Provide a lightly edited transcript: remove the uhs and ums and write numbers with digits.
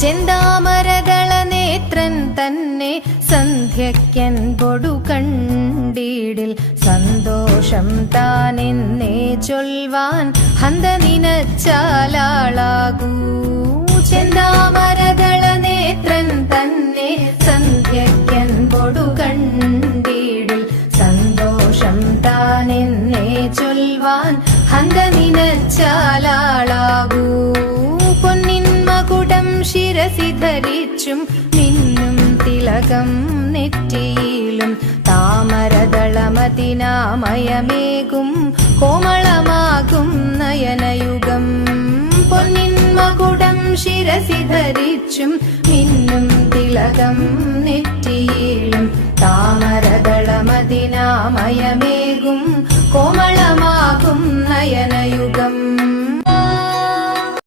ചെന്താമരദള നേത്രൻ തന്നെ സന്ധ്യയ്ക്കൻപൊടു കണ്ടീടിൽ സന്തോഷം താനെന്നേ ചൊൽവാൻ ഹന്ത നിനച്ചാലാളാകൂ. ചെന്താമരദള നേത്രൻ തന്നെ സന്ധ്യയ്ക്കൻപൊടു കണ്ടീടിൽ സന്തോഷം താനെന്നേ ചൊൽവാൻ ഹന്ത നിനച്ചാലാളാകൂ. പൊന്നിൻ മകുടം ശിരസി ധരിച്ചും മിന്നും തിലകം നെറ്റിയിലും താമരദളമതിനാമയമേകും കോമളമാകും നയനയുഗം. പൊന്നിൻ മകുടം ശിരസി ധരിച്ചും മിന്നും തിലകം നെറ്റിയിലും താമരദളമതിനാമയമേകും കോമളമാകും നയനയുഗം.